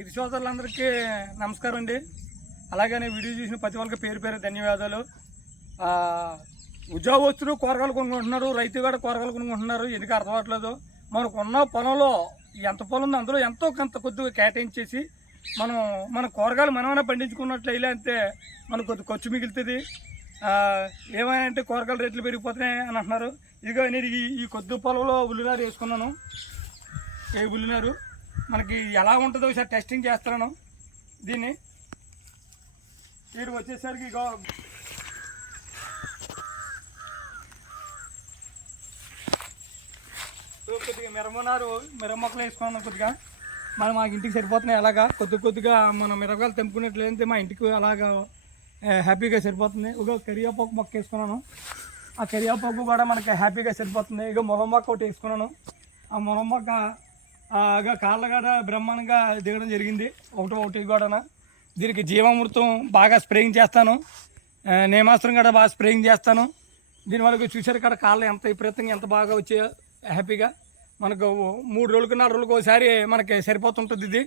రైతు సోదరులందరికీ నమస్కారం అండి. అలాగనే వీడియో చూసిన ప్రతి వాళ్ళకి పేరు పేరు ధన్యవాదాలు. ఉద్యోగస్తులు కూరగాయలు కొనుక్కుంటున్నారు రైతు కూడా కూరగాయలు కొనుక్కుంటున్నారు ఎందుకు అర్థం అవ్వట్లేదు మనకు ఉన్న పొలంలో ఎంత పొలం ఉందో అందులో ఎంతో కొంత కొద్దిగా కేటాయించేసి మనం మన కూరగాయలు మనమైనా పండించుకున్నట్లయిలే అంటే మనకు కొద్ది ఖర్చు మిగులుతుంది. ఏమైనా అంటే కూరగాయల రేట్లు పెరిగిపోతున్నాయి అని అంటున్నారు. ఇదిగో నేను ఈ ఈ కొద్ది పొలంలో ఉల్లినారు వేసుకున్నాను. ఏ ఉల్లినారు? మనకి ఎలా ఉంటుందో ఒకసారి టెస్టింగ్ చేస్తున్నాను. దీన్ని వీడు వచ్చేసరికి ఇగో. కొద్దిగా మిరమనారు మిరమ మొక్కలు వేసుకున్నాను కొద్దిగా. మనం మాకు ఇంటికి సరిపోతున్నాయి అలాగా. కొద్ది కొద్దిగా మనం మిరపకాయలు తెంపుకున్నట్లయితే మా ఇంటికి అలాగా హ్యాపీగా సరిపోతుంది. ఒక కరివేపాకు మొక్క వేసుకున్నాను. ఆ కరివేపాకు కూడా మనకి హ్యాపీగా సరిపోతుంది. ఇక మొలం మొక్క ఒకటి వేసుకున్నాను. ఆ మొలం మొక్క ఆ, కాళ్ళ బ్రహ్మాండంగా దిగడం జరిగింది. ఒకటి ఒకటి కూడా దీనికి జీవామృతం బాగా స్ప్రేయింగ్ చేస్తాను. నేమాస్త్రం కూడా బాగా స్ప్రేయింగ్ చేస్తాను. దీనివల్ల చూసారు కదా కాళ్ళు ఎంత విపరీతంగా ఎంత బాగా వచ్చాయో. హ్యాపీగా. మనకు మూడు రోజులకు నాలుగు రోజులకు ఒకసారి మనకి సరిపోతుంటుంది ఇది.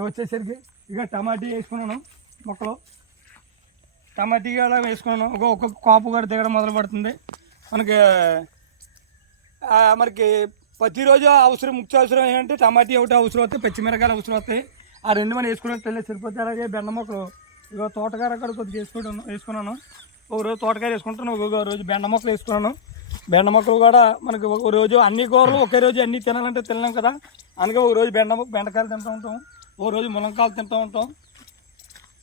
వచ్చేసరికి ఇక టమాటీ వేసుకున్నాను మొక్కలు. టమాటీ కూడా వేసుకున్నాను. ఒక ఒక్కొక్క కాపు కూడా దిగడం మొదలు పడుతుంది మనకి మనకి ప్రతిరోజు అవసరం ముఖ్య అవసరం ఏంటంటే టమాటీ ఒకటి అవసరం వస్తాయి పచ్చిమిరకాయలు అవసరం వస్తాయి. ఆ రెండు మనం వేసుకున్నట్టు వెళ్ళి సరిపోతే అలాగే బెండ మొక్కలు. ఇక తోటకారు అక్కడ కొద్దిగా వేసుకుంటాను వేసుకున్నాను. ఒక రోజు తోటకాయ వేసుకుంటాను ఒక రోజు బెండ మొక్కలు వేసుకున్నాను. బెండ మొక్కలు కూడా మనకి ఒక రోజు అన్ని కూరలు ఒకే రోజు అన్నీ తినాలంటే తినలేం కదా. అందుకే ఒక రోజు బెండ మొక్క- బెండకాయలు తింటూ ఉంటాం. ఒక రోజు ములంకాయలు తింటూ ఉంటాం.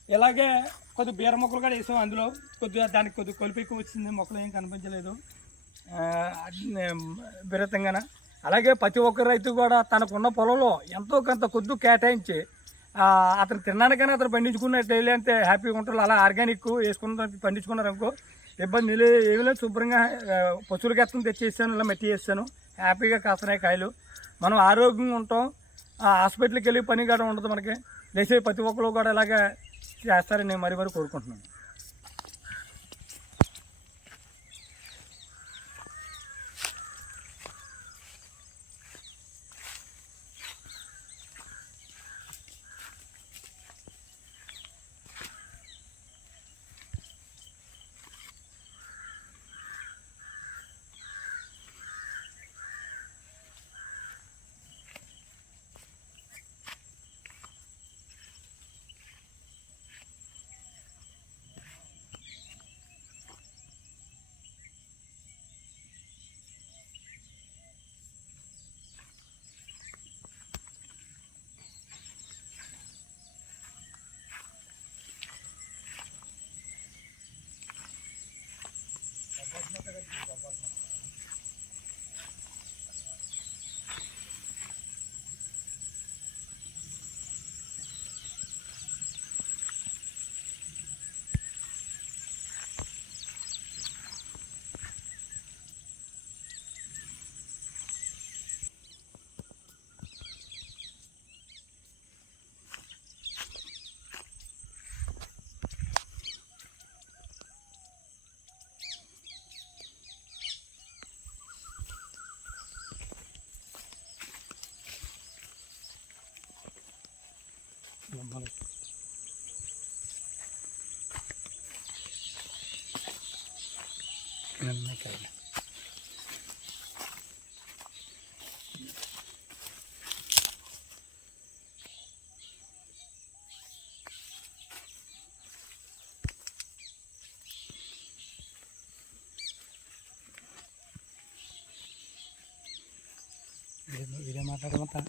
ఇలాగే కొద్ది బీర మొక్కలు కూడా వేసాం అందులో. కొద్దిగా దానికి కొద్దిగా కొలిపి ఎక్కువ వచ్చింది మొక్కలు ఏం కనిపించలేదు. ఆ, అలాగే ప్రతి ఒక్క రైతు కూడా తనకున్న పొలంలో ఎంతో కొంత కొద్దు కేటాయించి అతను తినడానికైనా అతను పండించుకున్నట్టు అంటే హ్యాపీగా ఉంటారు. అలా ఆర్గానిక్ వేసుకున్న పండించుకున్నారనుకో ఇబ్బంది లేదు ఏమీ లేదు. శుభ్రంగా ఆ, పశువులకి తెచ్చేసాను ఇలా మెట్టి చేస్తాను. హ్యాపీగా కాస్తున్నాయి కాయలు. మనం ఆరోగ్యంగా ఉంటాం. ఆ, హాస్పిటల్కి వెళ్ళి పని కూడా ఉండదు మనకి. లేచే ప్రతి ఒక్కరు కూడా ఇలాగే చేస్తారని నేను మరి మరి కోరుకుంటున్నాను. ఇదే మాట్లాడమంటా